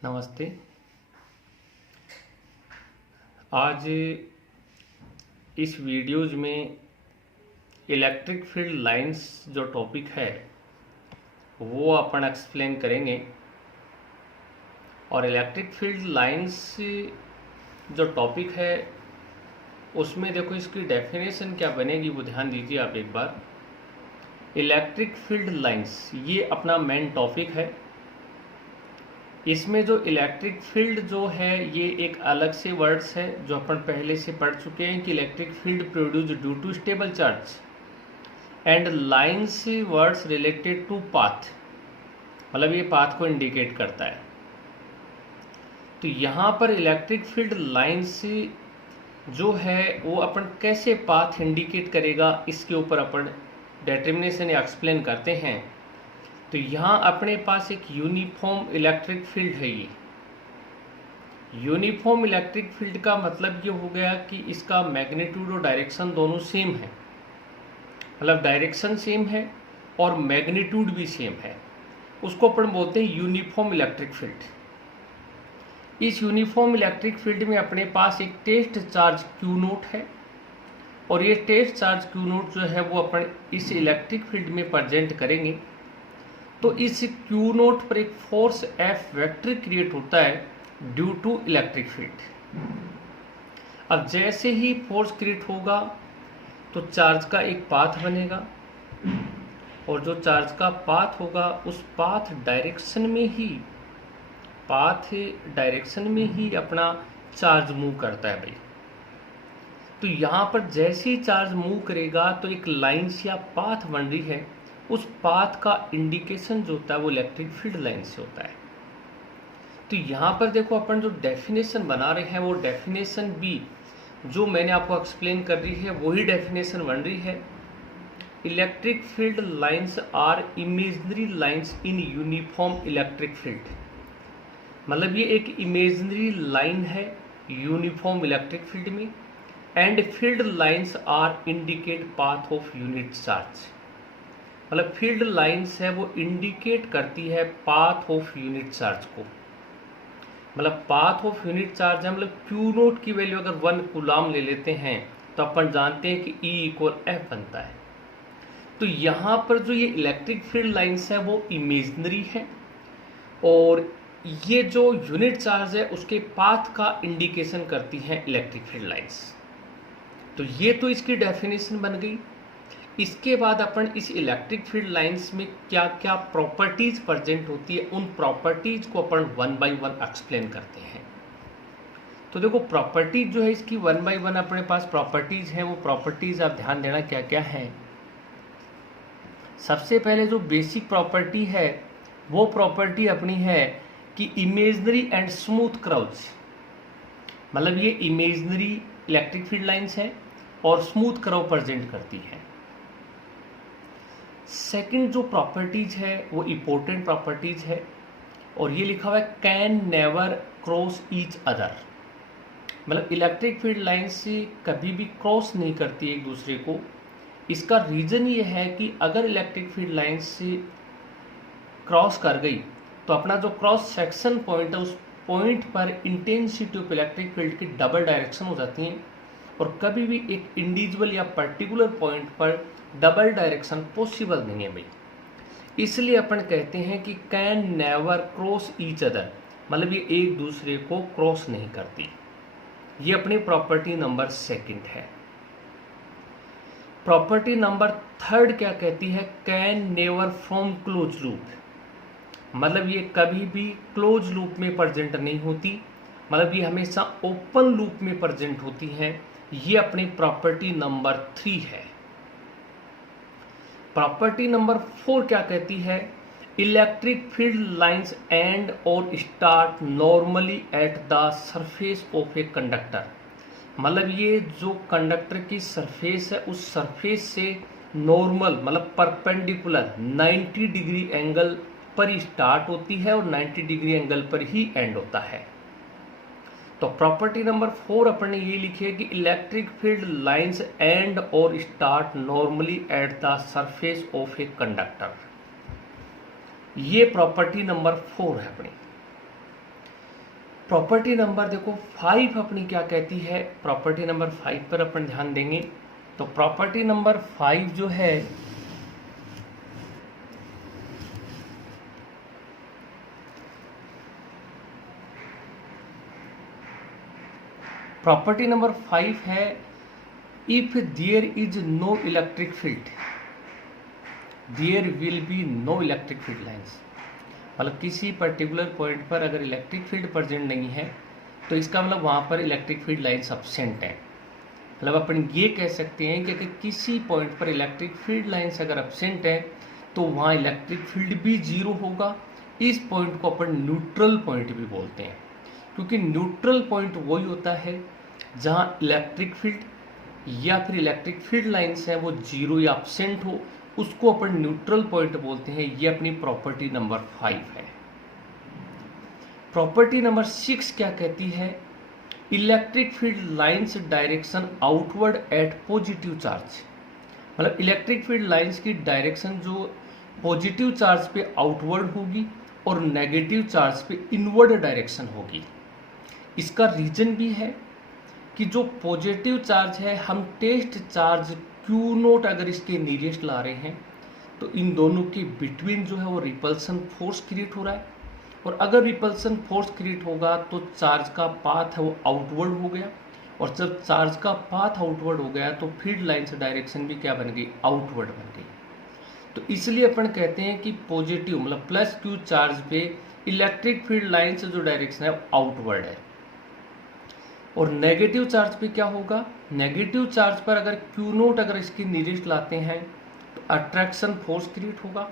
नमस्ते। आज इस वीडियोज़ में इलेक्ट्रिक फील्ड लाइंस जो टॉपिक है वो अपन एक्सप्लेन करेंगे। और इलेक्ट्रिक फील्ड लाइंस जो टॉपिक है उसमें देखो इसकी डेफिनेशन क्या बनेगी वो ध्यान दीजिए आप एक बार। इलेक्ट्रिक फील्ड लाइंस ये अपना मेन टॉपिक है। इसमें जो इलेक्ट्रिक फील्ड जो है ये एक अलग से वर्ड्स है जो अपन पहले से पढ़ चुके हैं कि electric field produce due to stable charge and lines words related to path, मतलब ये पाथ को इंडिकेट करता है। तो यहाँ पर इलेक्ट्रिक फील्ड लाइंस जो है वो अपन कैसे पाथ इंडिकेट करेगा इसके ऊपर अपन डिटर्मिनेशन या एक्सप्लेन करते हैं। तो यहाँ अपने पास एक यूनिफॉर्म इलेक्ट्रिक फील्ड है। ये यूनिफॉर्म इलेक्ट्रिक फील्ड का मतलब ये हो गया कि इसका मैग्नीट्यूड और डायरेक्शन दोनों सेम है, मतलब डायरेक्शन सेम है और मैग्नीट्यूड भी सेम है। उसको अपन बोलते हैं यूनिफॉर्म इलेक्ट्रिक फील्ड। इस यूनिफॉर्म इलेक्ट्रिक फील्ड में अपने पास एक टेस्ट चार्ज क्यू नोट है और ये टेस्ट चार्ज क्यू नोट जो है वो अपन इस इलेक्ट्रिक फील्ड में प्रेजेंट करेंगे। तो इस क्यू नोट पर एक फोर्स एफ वेक्टर क्रिएट होता है ड्यू टू इलेक्ट्रिक फील्ड। अब जैसे ही फोर्स क्रिएट होगा तो चार्ज का एक पाथ बनेगा और जो चार्ज का पाथ होगा उस पाथ डायरेक्शन में ही अपना चार्ज मूव करता है भाई। तो यहाँ पर जैसे ही चार्ज मूव करेगा तो एक लाइंस या पाथ बन रही है, उस पाथ का इंडिकेशन जो होता है वो इलेक्ट्रिक फील्ड लाइन से होता है। तो यहाँ पर देखो अपन जो डेफिनेशन बना रहे हैं वो डेफिनेशन भी जो मैंने आपको एक्सप्लेन कर रही है वही डेफिनेशन बन रही है। Electric field lines are imaginary lines in uniform electric field, मतलब ये एक इमेजनरी लाइन है यूनिफॉर्म इलेक्ट्रिक फील्ड में। And field lines are indicate path of unit charge, मतलब फील्ड लाइंस है वो इंडिकेट करती है पाथ ऑफ यूनिट चार्ज को। मतलब पाथ ऑफ यूनिट चार्ज है, मतलब क्यू नोट की वैल्यू अगर 1 कूलाम ले लेते हैं तो अपन जानते हैं कि E इक्वल एफ बनता है। तो यहाँ पर जो ये इलेक्ट्रिक फील्ड लाइंस है वो इमेजनरी है और ये जो यूनिट चार्ज है उसके पाथ का इंडिकेशन करती है इलेक्ट्रिक फील्ड लाइंस। तो ये तो इसकी डेफिनेशन बन गई। इसके बाद अपन इस इलेक्ट्रिक फील्ड लाइंस में क्या क्या प्रॉपर्टीज प्रेजेंट होती है उन प्रॉपर्टीज को अपन 1 बाय 1 एक्सप्लेन करते हैं। तो देखो प्रॉपर्टीज जो है इसकी 1 बाय 1 अपने पास प्रॉपर्टीज हैं। वो प्रॉपर्टीज आप ध्यान देना क्या क्या है। सबसे पहले जो बेसिक प्रॉपर्टी है वो प्रॉपर्टी अपनी है कि इमेजनरी एंड स्मूथ कर्व्स, मतलब ये इमेजनरी इलेक्ट्रिक फील्ड लाइंस है और स्मूथ कर्व प्रेजेंट करती है। सेकंड जो प्रॉपर्टीज है वो इम्पोर्टेंट प्रॉपर्टीज है और ये लिखा हुआ है can never cross each other, मतलब इलेक्ट्रिक फील्ड लाइन से कभी भी क्रॉस नहीं करती एक दूसरे को। इसका रीज़न ये है कि अगर इलेक्ट्रिक फील्ड लाइन से क्रॉस कर गई तो अपना जो क्रॉस सेक्शन पॉइंट है उस पॉइंट पर इंटेंसिटी ऑफ इलेक्ट्रिक फील्ड की डबल डायरेक्शन हो जाती है और कभी भी एक इंडिविजुअल या पर्टिकुलर पॉइंट पर डबल डायरेक्शन पॉसिबल नहीं है भाई। इसलिए अपन कहते हैं कि can never cross each other, मतलब ये एक दूसरे को क्रॉस नहीं करती। ये अपनी प्रॉपर्टी नंबर सेकंड है। प्रॉपर्टी नंबर थर्ड क्या कहती है, can never form close loop, मतलब ये कभी भी क्लोज लूप में प्रेजेंट नहीं होती, मतलब ये हमेशा ओपन लूप में प्रेजेंट होती हैं। ये अपनी प्रॉपर्टी नंबर 3 है। प्रॉपर्टी नंबर 4 क्या कहती है, इलेक्ट्रिक फील्ड लाइंस एंड और start normally at the surface of a conductor, मतलब ये जो कंडक्टर की सरफेस है उस सरफेस से नॉर्मल मतलब परपेंडिकुलर 90 डिग्री एंगल पर ही स्टार्ट होती है और 90 डिग्री एंगल पर ही एंड होता है। तो प्रॉपर्टी नंबर 4 अपन ने ये लिखी है कि इलेक्ट्रिक फील्ड लाइंस एंड और start normally at the surface of a conductor. ये प्रॉपर्टी नंबर 4 है अपनी। प्रॉपर्टी नंबर देखो 5 अपनी क्या कहती है, प्रॉपर्टी नंबर 5 पर अपन ध्यान देंगे। तो प्रॉपर्टी नंबर 5 जो है प्रॉपर्टी नंबर 5 है, if there is no electric field there will be no electric field lines. मतलब किसी पर्टिकुलर पॉइंट पर अगर इलेक्ट्रिक फील्ड प्रेजेंट नहीं है तो इसका मतलब वहाँ पर इलेक्ट्रिक फील्ड लाइंस अब्सेंट है। मतलब अपन ये कह सकते हैं कि अगर किसी पॉइंट पर इलेक्ट्रिक फील्ड लाइंस अगर अब्सेंट है तो वहाँ इलेक्ट्रिक फील्ड भी जीरो होगा। इस पॉइंट को अपन न्यूट्रल पॉइंट भी बोलते हैं, क्योंकि न्यूट्रल पॉइंट वही होता है जहाँ इलेक्ट्रिक फील्ड या फिर इलेक्ट्रिक फील्ड लाइंस है वो जीरो या अब्सेंट हो, उसको अपन न्यूट्रल पॉइंट बोलते हैं। ये अपनी प्रॉपर्टी नंबर 5 है। प्रॉपर्टी नंबर 6 क्या कहती है, electric field lines direction outward at positive charge. मतलब इलेक्ट्रिक फील्ड लाइंस की डायरेक्शन जो पॉजिटिव चार्ज पे आउटवर्ड होगी और नेगेटिव चार्ज पे इनवर्ड डायरेक्शन होगी। इसका रीजन भी है कि जो पॉजिटिव चार्ज है हम टेस्ट चार्ज क्यू नोट अगर इसके नियरेस्ट ला रहे हैं तो इन दोनों के बिटवीन जो है वो रिपल्सन फोर्स क्रिएट हो रहा है, और अगर रिपल्सन फोर्स क्रिएट होगा तो चार्ज का पाथ है वो आउटवर्ड हो गया, और जब चार्ज का पाथ आउटवर्ड हो गया तो फील्ड लाइंस डायरेक्शन भी क्या बन गई, आउटवर्ड बन गई। तो इसलिए अपन कहते हैं कि पॉजिटिव मतलब प्लस क्यू चार्ज पे इलेक्ट्रिक फील्ड लाइंस जो डायरेक्शन है आउटवर्ड है, और नेगेटिव चार्ज पे क्या होगा, नेगेटिव चार्ज पर अगर क्यू नोट अगर इसकी नियरेस्ट लाते हैं तो अट्रैक्शन फोर्स क्रिएट होगा,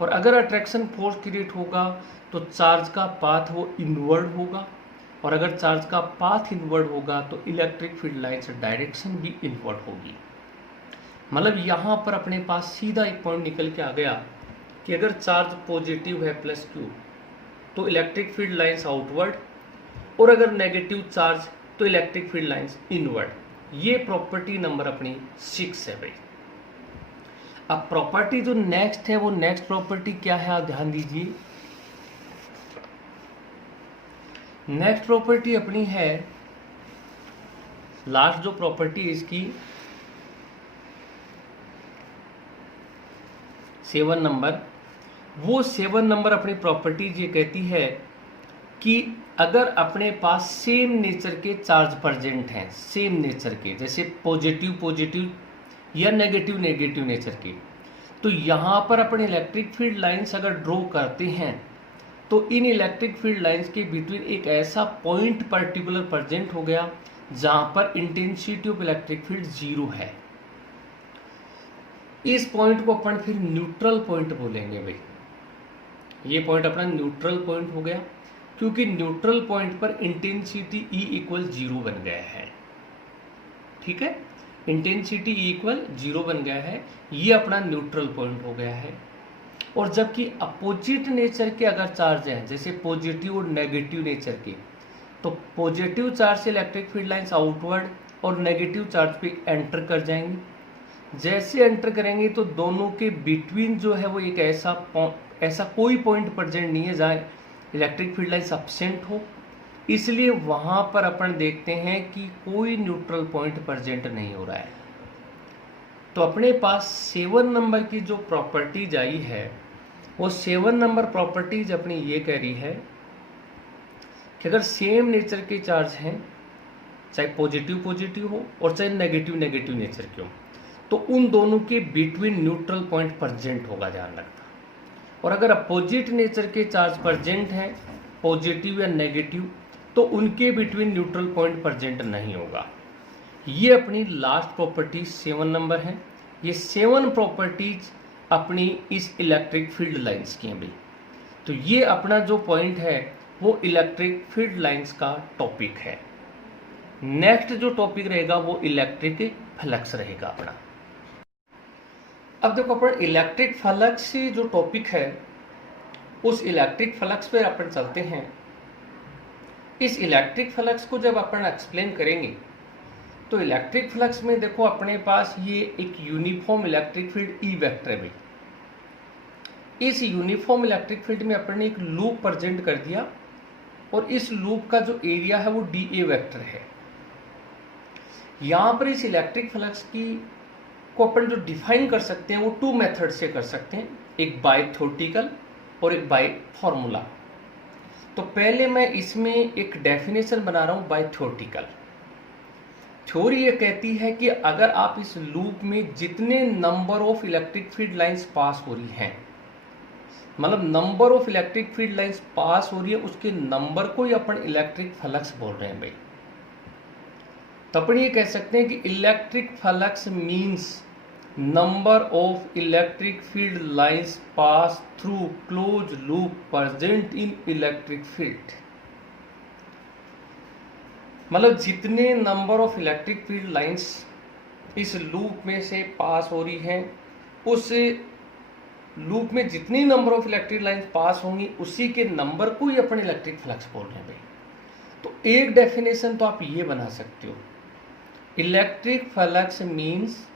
और अगर अट्रैक्शन फोर्स क्रिएट होगा तो चार्ज का पाथ वो इनवर्ड होगा, और अगर चार्ज का पाथ इनवर्ड होगा तो इलेक्ट्रिक फील्ड लाइंस डायरेक्शन भी इनवर्ड होगी। मतलब यहाँ पर अपने पास सीधा एक पॉइंट निकल के आ गया कि अगर चार्ज पॉजिटिव है प्लस क्यू तो इलेक्ट्रिक फील्ड लाइंस आउटवर्ड, और अगर नेगेटिव चार्ज तो इलेक्ट्रिक फील्ड लाइंस इनवर्ड। ये प्रॉपर्टी नंबर अपनी 6 है भाई। अब प्रॉपर्टी जो नेक्स्ट है वो नेक्स्ट प्रॉपर्टी क्या है, आप ध्यान दीजिए। नेक्स्ट प्रॉपर्टी अपनी है, लास्ट जो प्रॉपर्टी है इसकी 7 नंबर, वो 7 नंबर अपनी प्रॉपर्टीज ये कहती है कि अगर अपने पास सेम नेचर के चार्ज प्रेजेंट हैं, सेम नेचर के, जैसे पॉजिटिव पॉजिटिव या नेगेटिव नेगेटिव नेचर के, तो यहाँ पर अपन इलेक्ट्रिक फील्ड लाइंस अगर ड्रॉ करते हैं तो इन इलेक्ट्रिक फील्ड लाइंस के बिटवीन एक ऐसा पॉइंट पर्टिकुलर प्रेजेंट हो गया जहाँ पर intensity of electric field zero है। इस पॉइंट को अपन फिर न्यूट्रल पॉइंट बोलेंगे भाई। ये पॉइंट अपना न्यूट्रल पॉइंट हो गया, क्योंकि न्यूट्रल पॉइंट पर इंटेंसिटी E इक्वल 0 बन गया है। ठीक है, इंटेंसिटी E इक्वल 0 बन गया है, ये अपना न्यूट्रल पॉइंट हो गया है। और जबकि अपोजिट नेचर के अगर चार्ज हैं, जैसे पॉजिटिव और नेगेटिव नेचर के, तो पॉजिटिव चार्ज से इलेक्ट्रिक फील्ड लाइंस आउटवर्ड और नेगेटिव चार्ज पे एंटर कर जाएंगी। जैसे एंटर करेंगे तो दोनों के बिटवीन जो है वो एक ऐसा कोई पॉइंट प्रेजेंट नहीं है जहाँ इलेक्ट्रिक फील्ड लाइंस अब्सेंट हो, इसलिए वहाँ पर अपन देखते हैं कि कोई न्यूट्रल पॉइंट प्रेजेंट नहीं हो रहा है। तो अपने पास 7 नंबर की जो प्रॉपर्टीज आई है वो 7 नंबर प्रॉपर्टीज अपनी ये कह रही है कि अगर सेम नेचर के चार्ज हैं, चाहे पॉजिटिव पॉजिटिव हो और चाहे नेगेटिव नेगेटिव नेचर के हो, तो उन दोनों के बिटवीन न्यूट्रल पॉइंट प्रेजेंट होगा, ध्यान रखना। और अगर अपोजिट नेचर के चार्ज प्रेजेंट हैं, पॉजिटिव या नेगेटिव, तो उनके बिटवीन न्यूट्रल पॉइंट प्रेजेंट नहीं होगा। ये अपनी लास्ट प्रॉपर्टी 7 नंबर है। ये 7 प्रॉपर्टीज अपनी इस इलेक्ट्रिक फील्ड लाइंस की हैं भाई। तो ये अपना जो पॉइंट है वो इलेक्ट्रिक फील्ड लाइंस का टॉपिक है। नेक्स्ट जो टॉपिक रहेगा वो इलेक्ट्रिक फ्लक्स रहेगा अपना। अब देखो अपन इलेक्ट्रिक फ्लक्स से जो टॉपिक है उस इलेक्ट्रिक फ्लक्स पे अपन चलते हैं। इस इलेक्ट्रिक फ्लक्स को जब अपन एक्सप्लेन करेंगे तो इलेक्ट्रिक फ्लक्स में देखो अपने पास ये एक uniform electric field E vector है भाई। इस यूनिफॉर्म इलेक्ट्रिक फील्ड में अपन ने एक लूप प्रेजेंट कर दिया और इस लूप का जो एरिया है वो डी ए वेक्टर है। यहां पर इस इलेक्ट्रिक फ्लक्स की को अपन जो डिफाइन कर सकते हैं वो 2 मेथड से कर सकते हैं, एक बाय थ्योरेटिकल और एक बाय फॉर्मूला। तो पहले मैं इसमें एक डेफिनेशन बना रहा हूं बाय थ्योरेटिकल। थ्योरी ये कहती है कि अगर आप इस लूप में जितने number of electric field lines pass हो रही हैं, मतलब number of electric field lines pass हो रही है, उसके नंबर को ही अपन इलेक्ट्रिक फ्लक्स बोल रहे हैं भाई। तो अपन ये कह सकते हैं कि electric flux means number of electric field lines pass through close loop present in electric field. मतलब जितने number of electric field lines इस लूप में से पास हो रही हैं, उस लूप में जितनी number of electric lines pass होंगी उसी के नंबर को ही अपन इलेक्ट्रिक फ्लक्स बोल रहे हैं भाई। तो एक डेफिनेशन तो आप ये बना सकते हो, electric flux means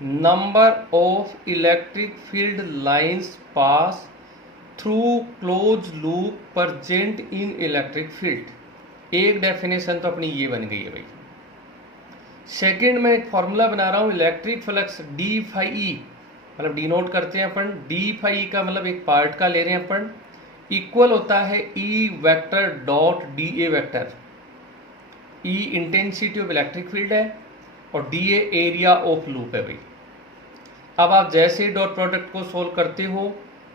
number of electric field lines pass through close loop present in electric field. एक डेफिनेशन तो अपनी ये बन गई है भाई। सेकंड में एक फॉर्मूला बना रहा हूं, electric flux D phi E, मतलब डिनोट करते हैं अपन, डी फाई ई का मतलब एक पार्ट का ले रहे हैं अपन, इक्वल होता है E vector dot D A vector. E intensity of electric field है और D A area of loop है भाई। अब आप जैसे ही डॉट प्रोडक्ट को सोल्व करते हो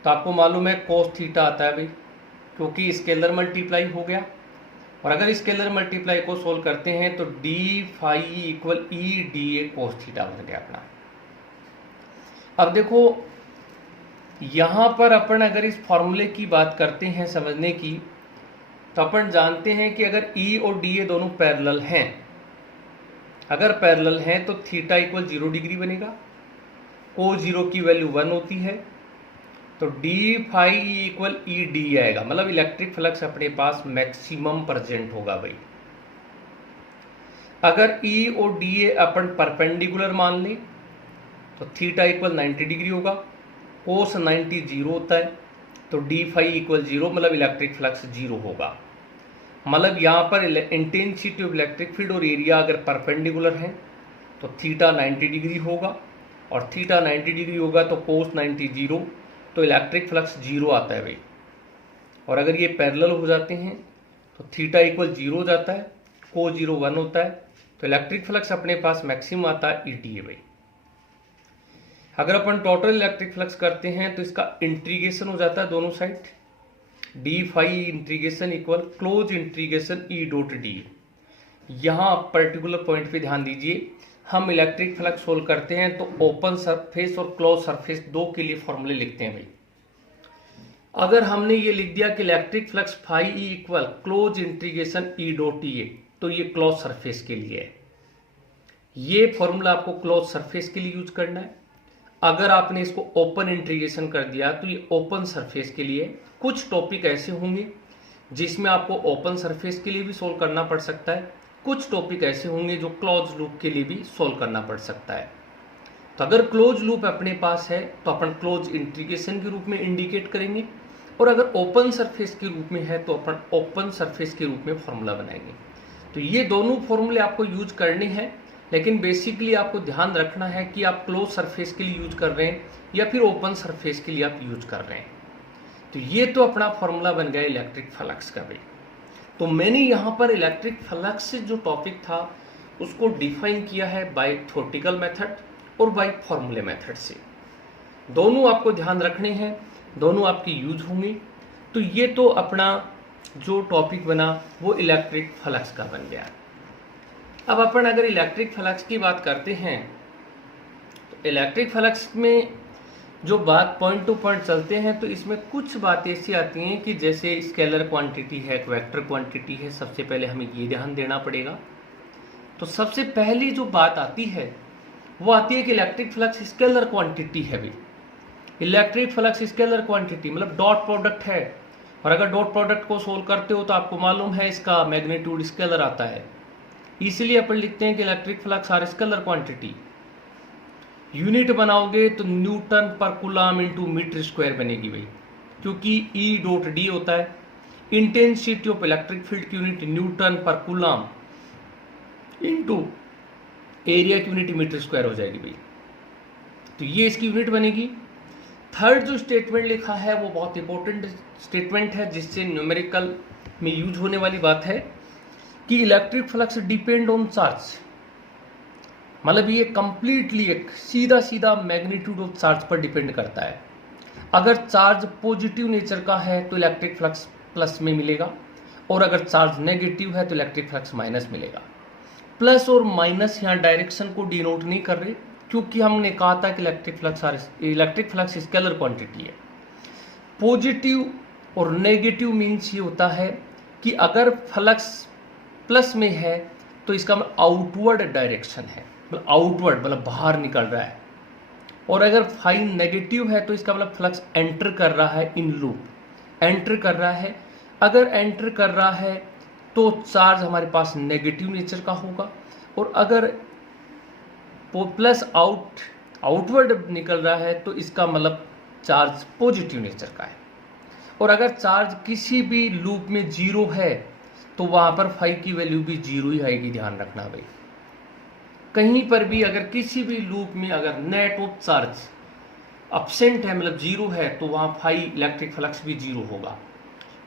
तो आपको मालूम है कोस थीटा आता है भाई, क्योंकि स्केलर मल्टीप्लाई हो गया। और अगर स्केलर मल्टीप्लाई को सोल्व करते हैं तो D phi equal E D A cos theta बन गया अपना। अब देखो यहां पर अपन अगर इस फॉर्मूले की बात करते हैं समझने की, तो अपन जानते हैं कि अगर ई और डी ए दोनों पैरेलल हैं, अगर पैरेलल हैं तो थीटा इक्वल 0 डिग्री बनेगा, कोस 0 की वैल्यू 1 होती है, तो D phi equal E D आएगा, मतलब इलेक्ट्रिक फ्लक्स अपने पास मैक्सिमम प्रेजेंट होगा भाई। अगर ई और डी ए अपन परपेंडिकुलर मान लें तो थीटा इक्वल 90 डिग्री होगा, कोस 90 0 होता है, तो डी फाई इक्वल 0, मतलब इलेक्ट्रिक फ्लक्स 0 होगा। मतलब यहाँ पर इंटेंसिटी ऑफ इलेक्ट्रिक फील्ड और एरिया अगर परपेंडिकुलर है तो थीटा 90 डिग्री होगा, और थीटा 90 डिग्री होगा तो कोस 90 0, तो इलेक्ट्रिक फ्लक्स 0 आता है भाई। और अगर ये पैरेलल हो जाते हैं तो थीटा इक्वल 0 हो जाता है, कोस 0 1 होता है, तो इलेक्ट्रिक फ्लक्स अपने पास मैक्सिमम आता है ई टी ए भाई। अगर अपन टोटल इलेक्ट्रिक फ्लक्स करते हैं तो इसका इंटीग्रेशन हो जाता है दोनों side, D phi integration equal close integration E dot D. यहाँ पर्टिकुलर पॉइंट पे ध्यान दीजिए, हम इलेक्ट्रिक फ्लक्स सोल्व करते हैं तो ओपन सरफेस और क्लोज सरफेस दो के लिए फॉर्मूले लिखते हैं भाई। अगर हमने ये लिख दिया कि electric flux phi E equal close integration E dot T A, तो ये क्लोज सरफेस के लिए है। ये फॉर्मूला आपको क्लोज सरफेस के लिए यूज करना है। अगर आपने इसको ओपन इंटीग्रेशन कर दिया तो ये ओपन सरफेस के लिए। कुछ टॉपिक ऐसे होंगे जिसमें आपको ओपन सरफेस के लिए भी सोल्व करना पड़ सकता है, कुछ टॉपिक ऐसे होंगे जो क्लोज लूप के लिए भी सोल्व करना पड़ सकता है। तो अगर क्लोज लूप अपने पास है तो अपन क्लोज इंटीग्रेशन के रूप में इंडिकेट करेंगे, और अगर ओपन सरफेस के रूप में है तो अपन ओपन सरफेस के रूप में फॉर्मूला बनाएंगे। तो ये दोनों फॉर्मूले आपको यूज करने हैं, लेकिन बेसिकली आपको ध्यान रखना है कि आप क्लोज सरफेस के लिए यूज कर रहे हैं या फिर ओपन सरफेस के लिए आप यूज कर रहे हैं। तो ये तो अपना फॉर्मूला बन गया इलेक्ट्रिक फ्लक्स का भी। तो मैंने यहाँ पर इलेक्ट्रिक फ्लक्स से जो टॉपिक था उसको डिफाइन किया है बाय थ्योरेटिकल मेथड और बाय फॉर्मूले मेथड से। दोनों आपको ध्यान रखने हैं, दोनों आपकी यूज होंगे। तो ये तो अपना जो टॉपिक बना वो इलेक्ट्रिक फ्लक्स का बन गया। अब अपन अगर इलेक्ट्रिक फ्लक्स की बात करते हैं तो इलेक्ट्रिक फ्लक्स में जो बात पॉइंट टू पॉइंट चलते हैं तो इसमें कुछ बातें ऐसी आती हैं कि जैसे स्केलर क्वांटिटी है, वेक्टर क्वांटिटी है, सबसे पहले हमें ये ध्यान देना पड़ेगा। तो सबसे पहली जो बात आती है वो आती है कि इलेक्ट्रिक फ्लक्स स्केलर क्वांटिटी है भी। इलेक्ट्रिक फ्लक्स स्केलर क्वांटिटी मतलब डॉट प्रोडक्ट है, और अगर डॉट प्रोडक्ट को सोल्व करते हो तो आपको मालूम है इसका मैग्नीट्यूड स्केलर आता है, इसलिए अपन लिखते हैं कि electric flux are scalar quantity. Unit बनाओगे तो न्यूटन पर कूलम इनटू मीटर स्क्वायर बनेगी भाई, क्योंकि ई डॉट डी होता है। इंटेंसिटी ऑफ इलेक्ट्रिक फील्ड की यूनिट न्यूटन पर कूलम इनटू एरिया की यूनिट मीटर स्क्वायर हो जाएगी भाई। तो ये इसकी यूनिट बनेगी। थर्ड जो स्टेटमेंट लिखा है वो बहुत इंपॉर्टेंट स्टेटमेंट है, जिससे न्यूमेरिकल में यूज होने वाली बात है कि electric flux depend on charge. मतलब ये कंप्लीटली एक सीधा सीधा मैग्नीट्यूड ऑफ चार्ज पर डिपेंड करता है। अगर चार्ज पॉजिटिव नेचर का है तो इलेक्ट्रिक फ्लक्स प्लस में मिलेगा, और अगर चार्ज नेगेटिव है तो इलेक्ट्रिक फ्लक्स माइनस मिलेगा। प्लस और माइनस यहाँ डायरेक्शन को डिनोट नहीं कर रहे, क्योंकि हमने कहा था कि इलेक्ट्रिक फ्लक्स स्केलर क्वांटिटी है। पॉजिटिव और नेगेटिव मीन्स ये होता है कि अगर फ्लक्स प्लस में है तो इसका मतलब आउटवर्ड डायरेक्शन है, मतलब आउटवर्ड मतलब बाहर निकल रहा है। और अगर फाई नेगेटिव है तो इसका मतलब फ्लक्स एंटर कर रहा है इन लूप, एंटर कर रहा है। अगर एंटर कर रहा है तो चार्ज हमारे पास नेगेटिव नेचर का होगा, और अगर प्लस आउटवर्ड निकल रहा है तो इसका मतलब चार्ज पॉजिटिव नेचर का है। और अगर चार्ज किसी भी लूप में जीरो है तो वहां पर फाई की वैल्यू भी जीरो ही आएगी, ध्यान रखना भाई। कहीं पर भी अगर किसी भी लूप में अगर नेट ऑफ चार्ज अब्सेंट है, मतलब जीरो है, तो वहां फाई इलेक्ट्रिक फ्लक्स भी जीरो होगा।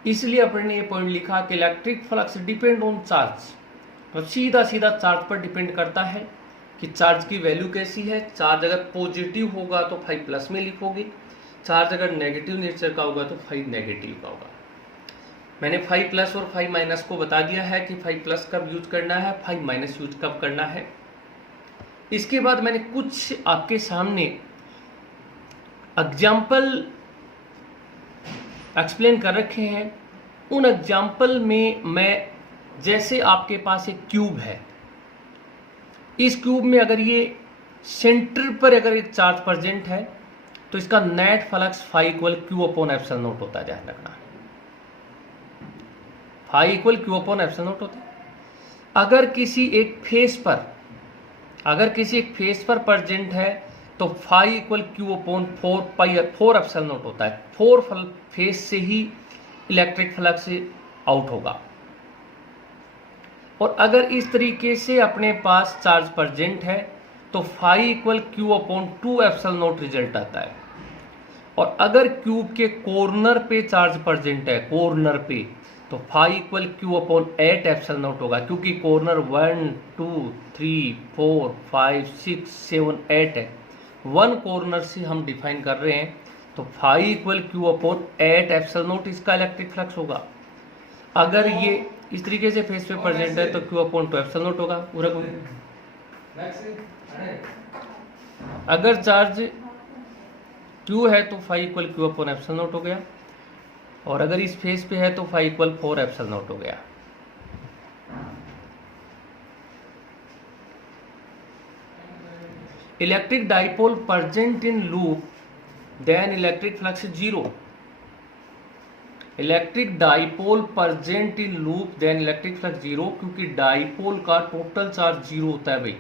इसलिए अपन ने ये पॉइंट लिखा कि electric flux depend on charge, तो सीधा सीधा चार्ज पर डिपेंड करता है कि चार्ज की वैल्यू कैसी है। चार्ज अगर पॉजिटिव होगा तो फाई प्लस में लिखोगे, चार्ज अगर नेगेटिव नेचर का होगा तो फाई नेगेटिव का होगा। मैंने फाई प्लस और फाई माइनस को बता दिया है कि फाई प्लस कब यूज करना है, फाई माइनस यूज कब करना है। इसके बाद मैंने कुछ आपके सामने एग्जाम्पल एक्सप्लेन कर रखे हैं। उन एग्जाम्पल में मैं, जैसे आपके पास एक क्यूब है, इस क्यूब में अगर ये सेंटर पर अगर एक चार्ज प्रेजेंट है तो इसका net flux phi equal Q upon epsilon naught होता है, ध्यान रखना। Phi equal Q upon epsilon naught होता है। अगर किसी एक फेस पर प्रेजेंट है तो phi equal Q upon 4 epsilon naught होता है। 4 फेस से ही इलेक्ट्रिक फ्लक्स आउट होगा। और अगर इस तरीके से अपने पास चार्ज प्रेजेंट है तो phi equal Q upon 2 epsilon naught result आता है। और अगर क्यूब के कॉर्नर पे चार्ज प्रेजेंट है, कॉर्नर पे, तो phi equal Q upon 8 epsilon naught होगा, क्योंकि कॉर्नर 1 2 3 4 5 6 7 8 है। 1 कॉर्नर से हम डिफाइन कर रहे हैं, तो phi equal Q upon 8 epsilon naught इसका इलेक्ट्रिक फ्लक्स होगा। अगर ये इस तरीके से फेस पे प्रेजेंट है तो क्यू अपॉन 2 एप्सिलॉन नॉट होगा पूरा। अगर चार्ज क्यू है तो phi equal Q upon epsilon naught हो गया, और अगर इस फेस पे है तो फाई इक्वल 4 एप्सिलॉन नॉट हो गया। Electric dipole present in loop then electric flux zero. Electric dipole present in loop then electric flux zero, क्योंकि डाइपोल का टोटल चार्ज जीरो होता है भाई।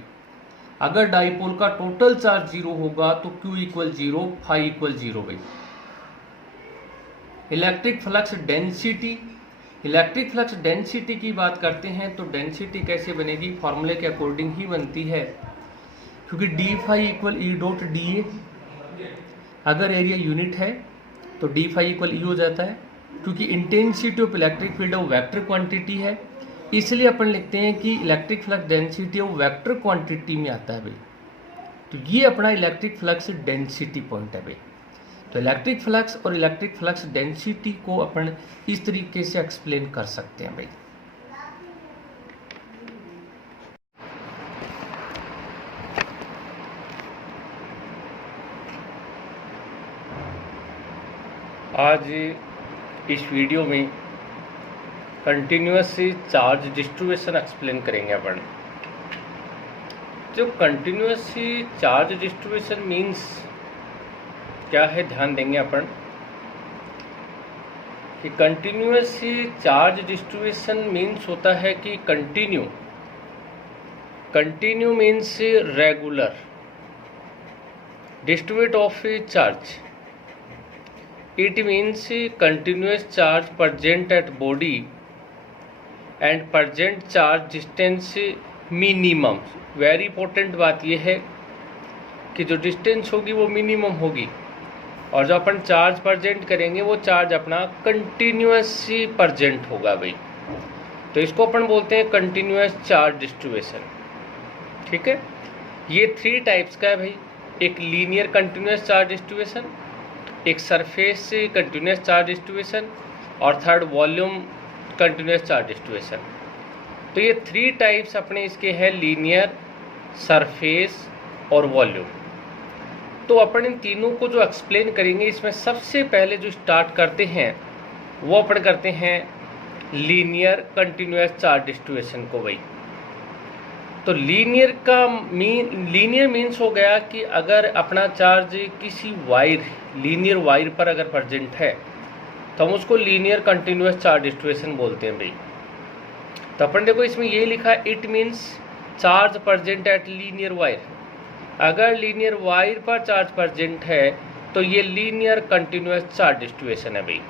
अगर डाइपोल का टोटल चार्ज जीरो होगा तो Q equal zero, phi equal zero भाई। इलेक्ट्रिक फ्लक्स डेंसिटी की बात करते हैं तो डेंसिटी कैसे बनेगी, फॉर्मूले के अकॉर्डिंग ही बनती है, क्योंकि D phi equal E dot D A. अगर एरिया यूनिट है तो डी फाई इक्वल ई हो जाता है, क्योंकि इंटेंसिटी ऑफ इलेक्ट्रिक फील्ड वो वेक्टर क्वांटिटी है, इसलिए अपन लिखते हैं कि इलेक्ट्रिक फ्लक्स डेंसिटी वो वेक्टर क्वांटिटी में आता है भाई। तो ये अपना इलेक्ट्रिक फ्लक्स डेंसिटी पॉइंट है भाई। तो इलेक्ट्रिक फ्लक्स और इलेक्ट्रिक फ्लक्स डेंसिटी को अपन इस तरीके से एक्सप्लेन कर सकते हैं भाई। आज इस वीडियो में कंटिन्यूअस चार्ज डिस्ट्रीब्यूशन एक्सप्लेन करेंगे अपन। जो कंटिन्यूअस चार्ज डिस्ट्रीब्यूशन मीन्स क्या है, ध्यान देंगे अपन कि कंटिन्यूअस चार्ज डिस्ट्रीब्यूशन मीन्स होता है कि continue means regular distribute of charge it means continuous charge present at body and present charge distance minimum. Very important बात यह है कि जो डिस्टेंस होगी वो मिनिमम होगी, और जो अपन चार्ज प्रेजेंट करेंगे वो चार्ज अपना कंटिन्यूसली प्रेजेंट होगा भाई। तो इसको अपन बोलते हैं कंटिन्यूस चार्ज डिस्ट्रीब्यूशन। ठीक है, ये 3 टाइप्स का है भाई। एक लीनियर कंटिन्यूस चार्ज डिस्ट्रीब्यूशन, एक सरफेस कंटिन्यूस चार्ज डिस्ट्रीब्यूशन, और third volume continuous charge distribution. तो ये 3 टाइप्स अपने इसके हैं, लीनियर, सरफेस और वॉल्यूम। तो अपन इन तीनों को जो एक्सप्लेन करेंगे, इसमें सबसे पहले जो स्टार्ट करते हैं वो अपन करते हैं लीनियर कंटिन्यूस चार्ज डिस्ट्रीब्यूशन को भाई। तो लीनियर मीन्स हो गया कि अगर अपना चार्ज किसी वायर, लीनियर वायर पर अगर प्रेजेंट है तो हम उसको लीनियर कंटिन्यूस चार्ज डिस्ट्रीब्यूशन बोलते हैं भाई। तो अपन देखो इसमें ये लिखा है, it means charge present at linear wire. अगर लीनियर वायर पर चार्ज प्रेजेंट है तो ये लीनियर कंटिन्यूस चार्ज डिस्ट्रीब्यूशन है भाई।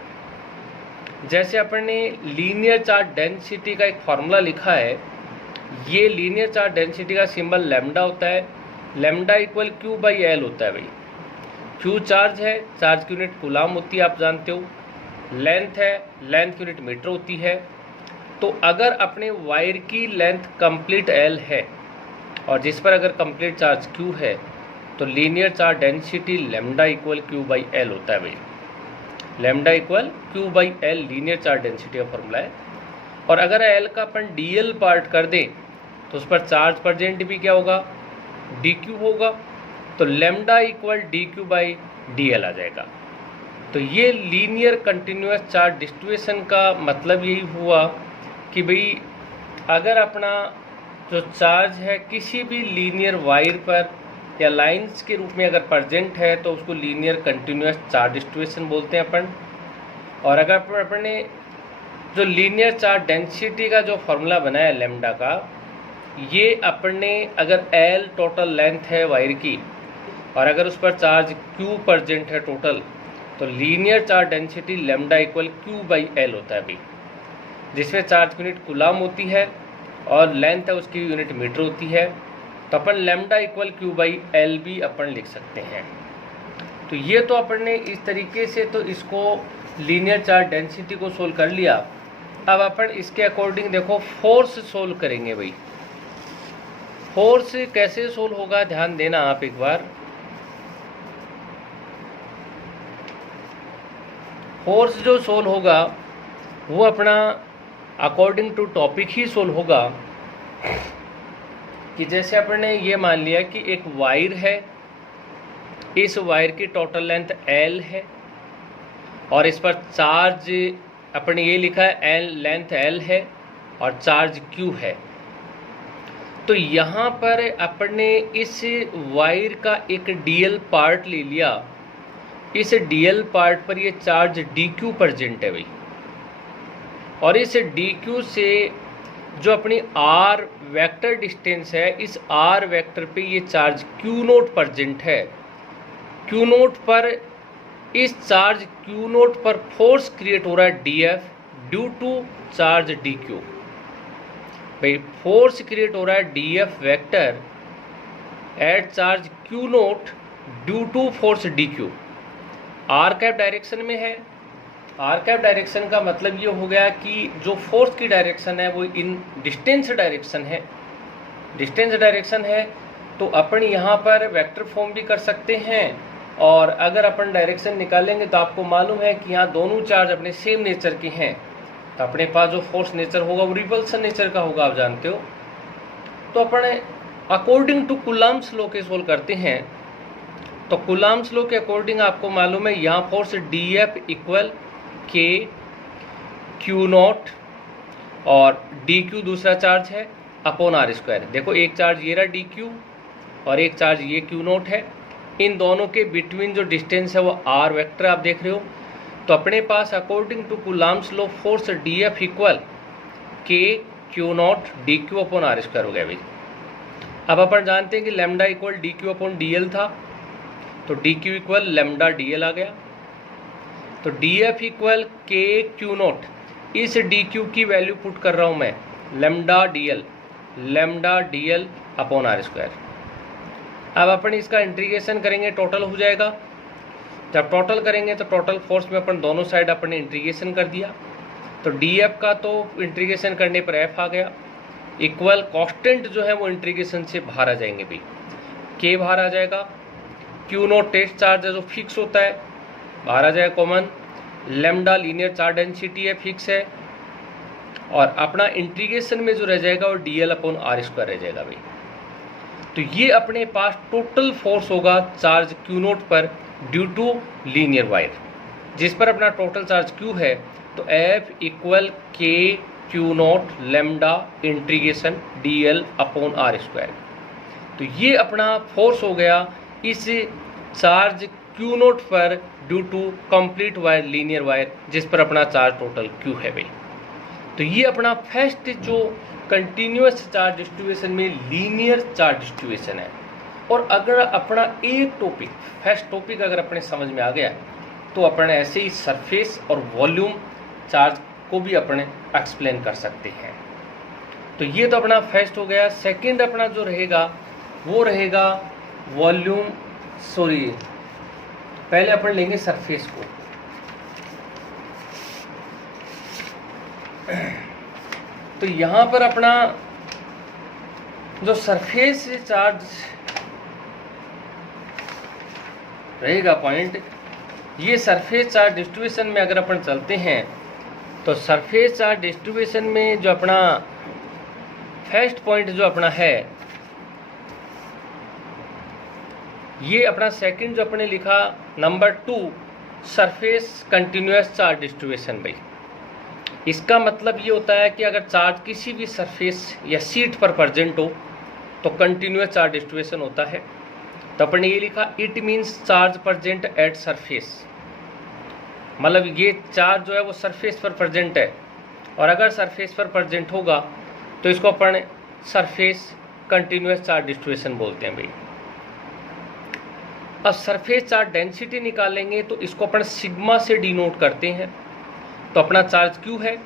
जैसे अपन ने लीनियर चार्ज डेंसिटी का एक फॉर्मूला लिखा है, ये लीनियर चार्ज डेंसिटी का सिंबल लैम्डा होता है। Lambda equal q by L होता है भाई। क्यू चार्ज है, चार्ज की यूनिट कूलाम होती है, आप जानते हो। लेंथ है, लेंथ की यूनिट मीटर होती है। तो अगर अपने वायर की लेंथ कंप्लीट एल है और जिस पर अगर कंप्लीट चार्ज क्यू है तो linear charge density lambda equal q by L होता है भाई। Lambda equal q by L linear charge density का फॉर्मूला है। और अगर एल का अपन डीएल पार्ट कर दें तो उस पर चार्ज प्रेजेंट भी क्या होगा, डी क्यू होगा। तो lambda equal d q by d l आ जाएगा। तो ये लीनियर कंटिन्यूस चार्ज डिस्ट्रीब्यूशन का मतलब यही हुआ कि भाई अगर अपना जो चार्ज है किसी भी लीनियर वायर पर या लाइंस के रूप में अगर प्रेजेंट है तो उसको लीनियर कंटिन्यूस चार्ज डिस्ट्रीब्यूशन बोलते हैं अपन। और अगर अपन ने जो लीनियर चार्ज डेंसिटी का जो फॉर्मूला बनाया लैम्डा का, ये अपन ने अगर एल टोटल लेंथ है वायर की और अगर उस पर चार्ज क्यू प्रेजेंट है टोटल, तो linear charge density lambda equal q by L होता है भाई, जिसमें चार्ज की यूनिट कूलाम होती है और लेंथ है उसकी यूनिट मीटर होती है। तो अपन lambda equal q by l भी अपन लिख सकते हैं। तो ये तो अपन ने इस तरीके से तो इसको लीनियर चार्ज डेंसिटी को सोल्व कर लिया। अब अपन इसके अकॉर्डिंग देखो फोर्स सोल्व करेंगे भाई। फोर्स कैसे सोल्व होगा ध्यान देना आप एक बार। फोर्स जो सोल्व होगा वो अपना अकॉर्डिंग टू टॉपिक ही सोल्व होगा। कि जैसे अपन ने ये मान लिया कि एक वायर है, इस वायर की टोटल लेंथ एल है और इस पर चार्ज अपन ने ये लिखा है एल, लेंथ एल है और चार्ज क्यू है। तो यहाँ पर अपन ने इस वायर का एक डीएल पार्ट ले लिया। इस डीएल पार्ट पर ये चार्ज डी क्यू प्रेजेंट है भाई, और इस डी क्यू से जो अपनी आर वेक्टर डिस्टेंस है, इस आर वेक्टर पे ये चार्ज क्यू नोट प्रेजेंट है। क्यू नोट पर इस चार्ज क्यू नोट पर फोर्स क्रिएट हो रहा है D F due to charge D Q. भाई फोर्स क्रिएट हो रहा है D F vector at charge Q naught due to force D Q. R cap direction में है। आर कैप डायरेक्शन का मतलब ये हो गया कि जो फोर्स की डायरेक्शन है वो इन डिस्टेंस डायरेक्शन है। डिस्टेंस डायरेक्शन है तो अपन यहाँ पर वेक्टर फॉर्म भी कर सकते हैं, और अगर अपन डायरेक्शन निकालेंगे तो आपको मालूम है कि यहाँ दोनों चार्ज अपने सेम नेचर के हैं, तो अपने पास जो फोर्स नेचर होगा वो रिपल्सन नेचर का होगा, आप जानते हो। तो अपन अकॉर्डिंग टू कूलम्ब्स लॉ के सोल्व करते हैं। तो कूलम्ब्स लॉ के अकॉर्डिंग आपको मालूम है यहाँ फोर्स डी एफ इक्वल के क्यू नॉट और डी क्यू दूसरा चार्ज है अपॉन आर स्क्वायर। देखो एक चार्ज ये रहा डी क्यू और एक चार्ज ये क्यू नॉट है। इन दोनों के बिटवीन जो डिस्टेंस है वो आर वेक्टर आप देख रहे हो। तो अपने पास according to Coulomb's law force d F equal के Q naught d q upon are square हो गया भाई। अब अपन जानते हैं कि lambda equal d q upon d l था, तो d q equal lambda d l आ गया। तो डी एफ इक्वल के क्यू नोट, इस डी क्यू की वैल्यू पुट कर रहा हूँ मैं lambda d L upon are square. अब अपन इसका इंटीग्रेशन करेंगे, टोटल हो जाएगा। जब टोटल करेंगे तो टोटल फोर्स में अपन दोनों साइड अपने इंटीग्रेशन कर दिया, तो डी एफ का तो इंटीग्रेशन करने पर एफ आ गया, इक्वल कांस्टेंट जो है वो इंटीग्रेशन से बाहर आ जाएंगे भाई, के बाहर आ जाएगा, क्यू नोट टेस्ट चार्ज है जो फिक्स होता है बाहर आ जाएगा common, lambda linear charge density है फिक्स है, और अपना इंटीग्रेशन में जो रह जाएगा वो D L upon are square रह जाएगा भाई। तो ये अपने पास टोटल फोर्स होगा चार्ज क्यू नोट पर ड्यू टू लीनियर वायर, जिस पर अपना टोटल चार्ज क्यू है। तो एफ इक्वल के Q naught lambda integration D L upon are square. तो ये अपना फोर्स हो गया इस चार्ज क्यू नोट पर due to complete wire linear wire, जिस पर अपना चार्ज टोटल क्यू है भाई। तो ये अपना फर्स्ट जो कंटिन्यूअस चार्ज डिस्ट्रीब्यूशन में लीनियर चार्ज डिस्ट्रीब्यूशन है। और अगर अपना एक टॉपिक फर्स्ट टॉपिक अगर अपने समझ में आ गया तो अपन ऐसे ही सरफेस और वॉल्यूम चार्ज को भी अपने एक्सप्लेन कर सकते हैं। तो ये तो अपना फर्स्ट हो गया। सेकंड अपना जो रहेगा वो रहेगा वॉल्यूम, पहले अपन लेंगे सरफेस को। तो यहाँ पर अपना जो सरफेस चार्ज रहेगा पॉइंट, ये सरफेस चार्ज डिस्ट्रीब्यूशन में अगर अपन चलते हैं तो सरफेस चार्ज डिस्ट्रीब्यूशन में जो अपना फर्स्ट पॉइंट जो अपना है, ये अपना सेकंड जो अपने लिखा number 2 surface continuous charge distribution भाई। इसका मतलब ये होता है कि अगर चार्ज किसी भी सरफेस या शीट पर प्रेजेंट हो तो कंटिन्यूअस चार्ज डिस्ट्रीब्यूशन होता है। तो अपन ने ये लिखा it means charge present at surface, मतलब ये चार्ज जो है वो सरफेस पर प्रेजेंट है, और अगर सरफेस पर प्रेजेंट होगा तो इसको अपन सरफेस कंटिन्यूअस चार्ज डिस्ट्रीब्यूशन बोलते हैं भाई। अब सरफेस चार्ज डेंसिटी निकालेंगे तो इसको अपन सिग्मा से डिनोट करते हैं। तो अपना चार्ज क्यू है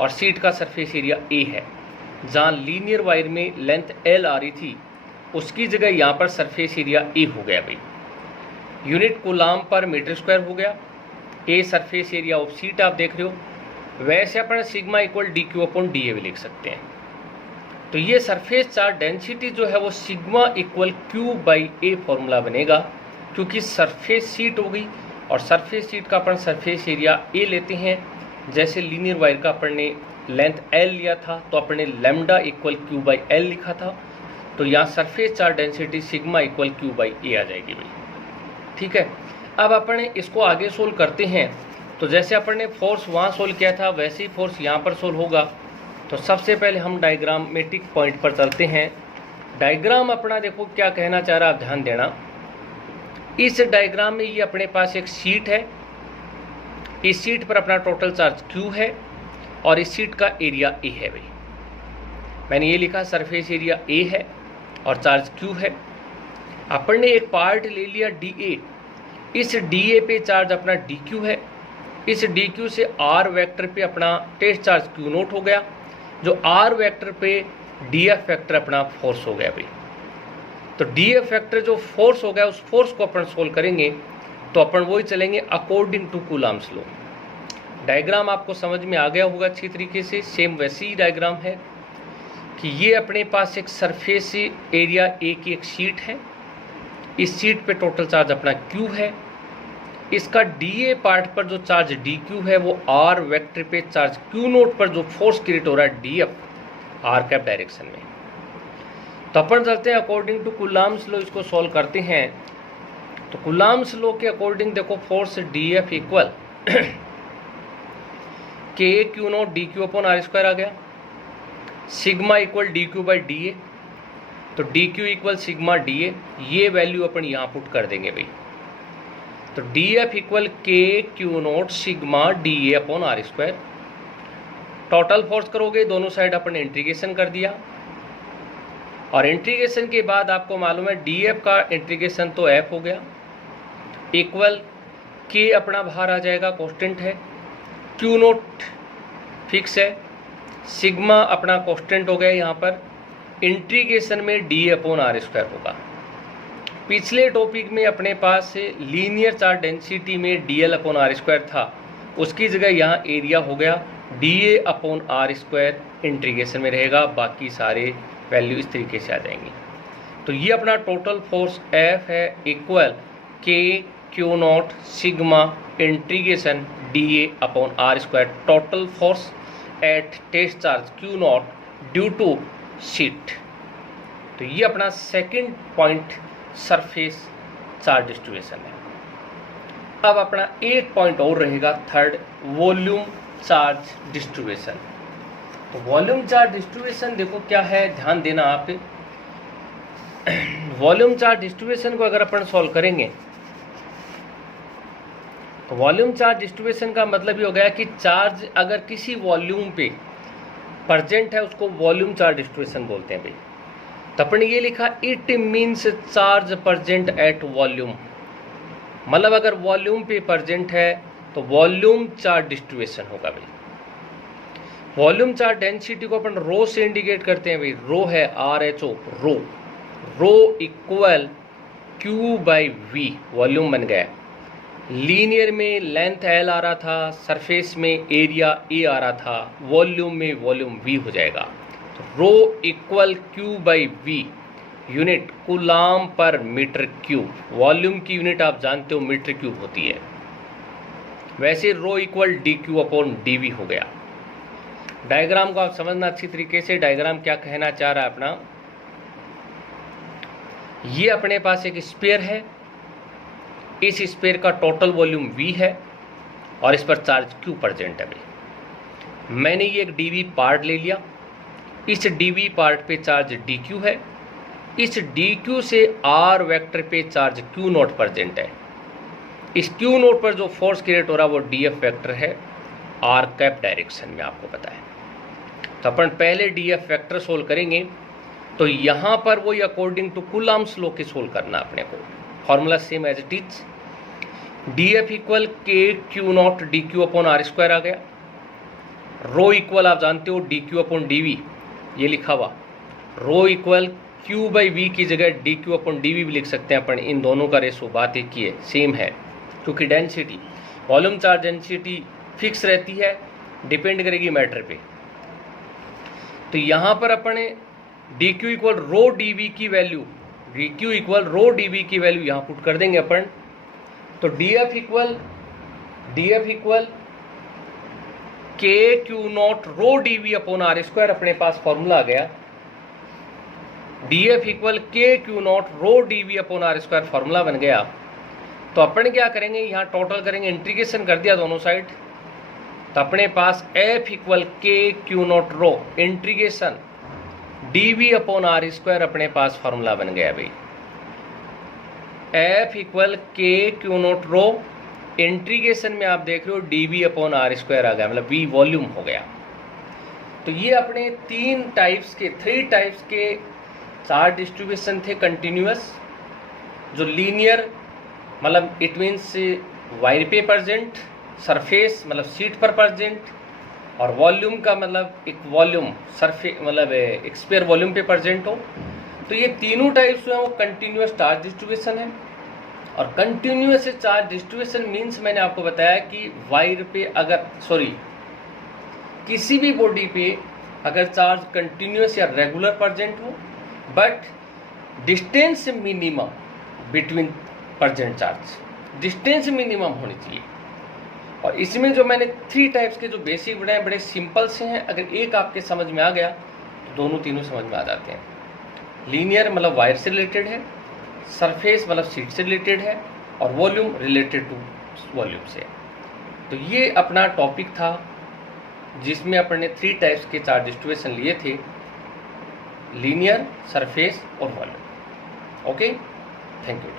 और शीट का सरफेस एरिया ए है। जहाँ लीनियर वायर में लेंथ एल आ रही थी उसकी जगह यहाँ पर सरफेस एरिया ए हो गया भाई। Unit coulomb per metre square हो गया। A surface area of sheet आप देख रहे हो। वैसे अपन sigma equal d q upon d A भी लिख सकते हैं। तो ये सरफेस चार्ज डेंसिटी जो है वो sigma equal q by a formula बनेगा, क्योंकि सरफेस शीट हो गई और सरफेस शीट का अपन सरफेस एरिया ए लेते हैं। जैसे लीनियर वायर का अपन ने लेंथ एल लिया था तो अपन ने lambda equal q by l लिखा था। तो यहाँ surface charge density sigma equal q by A आ जाएगी भाई। ठीक है, अब अपन इसको आगे सोल्व करते हैं। तो जैसे अपन ने फोर्स वहाँ सोल्व किया था वैसे ही फोर्स यहाँ पर सोल्व होगा। तो सबसे पहले हम डायग्रामेटिक पॉइंट पर चलते हैं। डायग्राम अपना देखो क्या कहना चाह रहा है, आप ध्यान देना। इस डायग्राम में ये अपने पास एक शीट है। इस शीट पर अपना टोटल चार्ज क्यू है और इस शीट का एरिया ए है भाई। मैंने ये लिखा सरफेस एरिया ए है और चार्ज क्यू है। अपन ने एक पार्ट ले लिया डी ए। इस डी ए पे चार्ज अपना डी क्यू है। इस डी क्यू से आर वेक्टर पे अपना टेस्ट चार्ज क्यू नोट हो गया, जो आर वेक्टर पे डी एफ वेक्टर अपना फोर्स हो गया भाई। तो डी एफ वेक्टर जो फोर्स हो गया उस फोर्स को अपन सोल्व करेंगे तो अपन वही चलेंगे according to Coulomb's law. Diagram आपको समझ में आ गया होगा अच्छी तरीके से। सेम वैसी ही डायग्राम है कि ये अपने पास एक सरफेस एरिया ए की एक शीट है। इस शीट पे टोटल चार्ज अपना क्यू है। इसका डी ए पार्ट पर जो चार्ज डी क्यू है वो आर वेक्टर पे चार्ज क्यू नोट पर जो फोर्स क्रिएट हो रहा है D f r cap direction में। तो अपन चलते हैं अकॉर्डिंग टू कूलाम्स लॉ, इसको सॉल्व करते हैं। तो कूलाम्स लॉ के अकॉर्डिंग देखो फोर्स डी एफ इक्वल के Q naught d q upon are square आ गया। Sigma equal d q by d A. तो d q equal sigma D A, ये वैल्यू अपन यहाँ पुट कर देंगे भाई। तो डी एफ इक्वल के Q naught sigma D A upon are square. Total force करोगे दोनों साइड अपन ने इंटीग्रेशन कर दिया, और इंटीग्रेशन के बाद आपको मालूम है डी एफ का इंटीग्रेशन तो एफ हो गया इक्वल के अपना बाहर आ जाएगा, कांस्टेंट है, क्यू नॉट फिक्स है, सिग्मा अपना कांस्टेंट हो गया यहाँ पर, इंटीग्रेशन में डी अपॉन आर स्क्वायर होगा। पिछले टॉपिक में अपने पास लीनियर चार्ज डेंसिटी में D L upon are square था, उसकी जगह यहाँ एरिया हो गया D A upon are square, integration में रहेगा, बाकी सारे वैल्यू इस तरीके से आ जाएंगी। तो ये अपना टोटल फोर्स एफ है इक्वल के Q naught sigma integration D A upon are square, total force at test charge Q naught due to sheet. तो ये अपना second point surface charge distribution है। अब अपना एक पॉइंट और रहेगा थर्ड, वॉल्यूम चार्ज डिस्ट्रीब्यूशन। तो वॉल्यूम चार्ज डिस्ट्रीब्यूशन देखो क्या है, ध्यान देना आप। वॉल्यूम चार्ज डिस्ट्रीब्यूशन को अगर अपन सॉल्व करेंगे तो वॉल्यूम चार्ज डिस्ट्रीब्यूशन का मतलब ये हो गया कि चार्ज अगर किसी वॉल्यूम पे प्रेजेंट है उसको वॉल्यूम चार्ज डिस्ट्रीब्यूशन बोलते हैं भाई। तो अपन ये लिखा it means charge present at volume, मतलब अगर वॉल्यूम पे प्रेजेंट है तो वॉल्यूम चार्ज डिस्ट्रीब्यूशन होगा भाई। वॉल्यूम चार्ज डेंसिटी को अपन रो से इंडिकेट करते हैं भाई, रो है RHO, rho equal Q by V, volume बन गया। लीनियर में लेंथ L आ रहा था, सरफेस में एरिया A आ रहा था, वॉल्यूम में वॉल्यूम V हो जाएगा। तो rho equal Q by V, unit coulomb per metre cube, volume की यूनिट आप जानते हो मीटर क्यूब होती है, वैसे rho equal DQ upon DV हो गया। डायग्राम को आप समझना अच्छी तरीके से, डायग्राम क्या कहना चाह रहा है अपना। ये अपने पास एक स्फीयर है, इस स्फीयर का टोटल वॉल्यूम V है और इस पर चार्ज Q प्रेजेंट है भाई। मैंने ये एक dV पार्ट ले लिया, इस dV पार्ट पे चार्ज dQ है, इस dQ से R वेक्टर पे चार्ज Q नोट प्रेजेंट है। इस Q नोट पर जो फोर्स क्रिएट हो रहा है वो DF वेक्टर है R कैप डायरेक्शन में, आपको पता है। तो अपन पहले DF वेक्टर सोल्व करेंगे, तो यहाँ पर वही अकॉर्डिंग टू कूलम्स लॉ के सोल्व करना अपने को, formula same as it is. DF equal के Q naught DQ upon are square आ गया, रो इक्वल आप जानते हो DQ अपॉन DV, ये लिखा हुआ, रो इक्वल Q बाई V की जगह DQ अपॉन DV भी लिख सकते हैं अपन, इन दोनों का रेशो बात एक ही है, सेम है, क्योंकि density volume charge density fix रहती है, डिपेंड करेगी मैटर पे। तो यहाँ पर अपने DQ इक्वल रो DV की value, DQ equal rho DV की वैल्यू यहाँ पुट कर देंगे अपन। तो DF इक्वल के Q naught rho DV upon are square, अपने पास फॉर्मूला आ गया। DF इक्वल के Q naught rho DV upon are square, formula बन गया। तो अपन क्या करेंगे, यहाँ टोटल करेंगे, इंटीग्रेशन कर दिया दोनों साइड, तो अपने पास F इक्वल के Q naught rho integration DV upon are square, अपने पास फॉर्मूला बन गया भाई। F इक्वल के क्यू नॉट रो इंटीग्रेशन में आप देख रहे हो DV अपॉन आर स्क्वायर आ गया, मतलब V वॉल्यूम हो गया। तो ये अपने थ्री टाइप्स के चार्ज डिस्ट्रीब्यूशन थे कंटिन्यूअस, जो लीनियर मतलब इट मीन्स वायर पे प्रेजेंट, सरफेस मतलब शीट पर प्रेजेंट, और वॉल्यूम का मतलब एक वॉल्यूम सरफेस मतलब एक स्फीयर वॉल्यूम पे प्रेजेंट हो। तो ये तीनों टाइप्स जो है वो कंटिन्यूअस चार्ज डिस्ट्रीब्यूशन है। और कंटिन्यूअस चार्ज डिस्ट्रीब्यूशन मीन्स मैंने आपको बताया कि वायर पे अगर किसी भी बॉडी पे अगर चार्ज कंटिन्यूअस या रेगुलर प्रेजेंट हो, but distance minimum between present charge, distance minimum होनी चाहिए। और इसमें जो मैंने थ्री टाइप्स के जो बेसिक बनाए बड़े सिंपल से हैं, अगर एक आपके समझ में आ गया तो दोनों तीनों समझ में आ जाते हैं। लीनियर मतलब वायर से रिलेटेड है, सरफेस मतलब शीट से रिलेटेड है, और वॉल्यूम रिलेटेड टू वॉल्यूम से। तो ये अपना टॉपिक था जिसमें अपन ने थ्री टाइप्स के चार्ज डिस्ट्रीब्यूशन लिए थे, लीनियर, सरफेस और वॉल्यूम। Okay, thank you.